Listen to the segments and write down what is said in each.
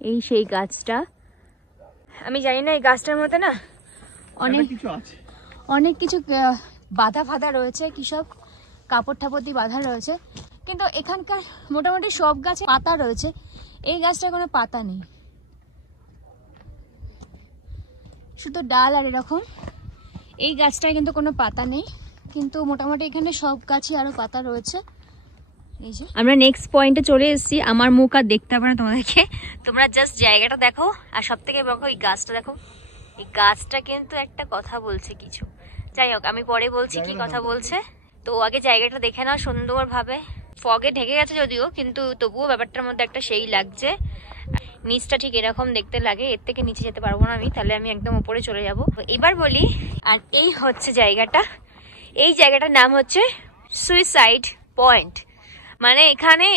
এই সেই গাছটা, আমি জানি না এই গাছটার মধ্যে না অনেক কিছু বাধা ফাধা রয়েছে, কি সব কাপড় ঠাপড় দিয়ে বাধা রয়েছে, কিন্তু এখানকার মোটামুটি সব গাছে পাতা রয়েছে, এই গাছটার কোনো পাতা নেই, শুধু ডাল আর এরকম। এই গাছটায় কিন্তু কোনো পাতা নেই, কিন্তু মোটামুটি এখানে সব গাছই আরো পাতা রয়েছে। এই যে আমরা নেক্সট পয়েন্টে চলে এসেছি। আমার মুখ আর দেখতে হবে না তোমাদেরকে, তোমরা জাস্ট জায়গাটা দেখো, আর সব থেকে দেখো এই গাছটা দেখো। এই গাছটা কিন্তু একটা কথা বলছে কিছু, যাই হোক আমি পরে বলছি কি কথা বলছে। তো আগে জায়গাটা দেখে নাও সুন্দরভাবে। ফগে ঢেকে গেছে যদিও, কিন্তু তবুও ব্যাপারটার মধ্যে একটা সেই লাগছে। নিচটা ঠিক এরকম দেখতে লাগে, এর থেকে নিচে যেতে পারবো না আমি, তাহলে আমি একদম উপরে চলে যাব। এবার বলি, আর এই হচ্ছে জায়গাটা, এই জায়গাটার নাম হচ্ছে সুইসাইড পয়েন্ট। মানে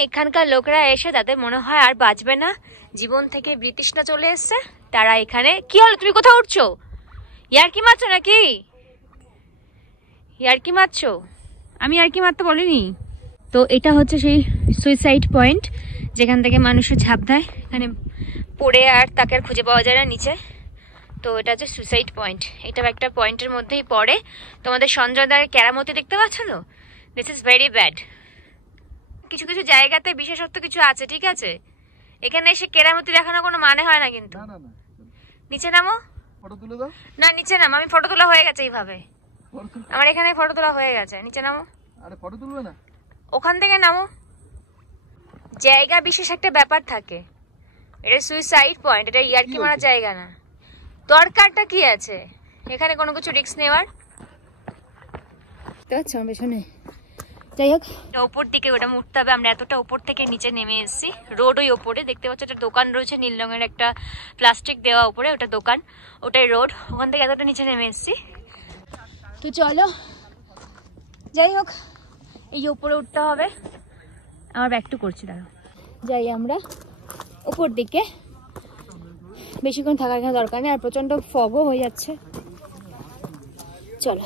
এখানকার লোকরা এসে তাদের মনে হয় আর বাঁচবে না, জীবন থেকে বিতৃষ্ণা চলে এসছে, তারা এখানে। কি হলো, তুমি কোথাও উঠছো? ইয়ার্কি মারছো নাকি? ইয়ার্কি মারছো? আমি ইয়ার্কি মারতে বলিনি তো। এটা হচ্ছে সেই সুইসাইড পয়েন্ট যেখান থেকে মানুষের ঝাঁপ দেয়, এখানে পড়ে আর তাকে আর খুঁজে পাওয়া যায় না নিচে। তো এটা হচ্ছে সুইসাইড পয়েন্ট, এটা একটা পয়েন্টের মধ্যেই পড়ে। তোমাদের সঞ্জয় দার কেরামতি দেখতে পাচ্ছ তো, দিস ইজ ভেরি ব্যাড। কিছু কিছু জায়গাতে বিশেষত্ব কিছু আছে, ঠিক আছে, এখানে এসে কেরামতি দেখানোর কোনো মানে হয় না। কিন্তু নিচে নামো, না নিচে নামো, আমি ফটো তোলা হয়ে গেছে এইভাবে, আমার এখানে ফটো তোলা হয়ে গেছে, নিচে নামো। আরে ফটো তুলবে না, ওখান থেকে নামো। জায়গা বিশেষ একটা ব্যাপার থাকে, এটা সুইসাইড পয়েন্ট, এটা ইয়ার্কি মারার জায়গা না। দরকারটা কি আছে এখানে কোনো কিছু রিস্ক নেওয়ার? আচ্ছা পেছনে যাই হোক, উপর দিকে ওটা উঠতে হবে। আমরা এতটা উপর থেকে নিচে নেমে এসেছি, রোড ওই ওপরে দেখতে পাচ্ছ একটা দোকান রয়েছে নীল রঙের, একটা প্লাস্টিক দেওয়া উপরে, ওটা দোকান, ওটাই রোড। ওখান থেকে এতটা নিচে নেমে এসেছি। তো চলো যাই হোক, এই উপরে উঠতে হবে। আমার ব্যাকটু করছি, দাঁড়াও। যাই আমরা উপর দিকে, বেশিক্ষণ থাকার এখানে দরকার নেই, আর প্রচন্ড ফগও হয়ে যাচ্ছে। চলো।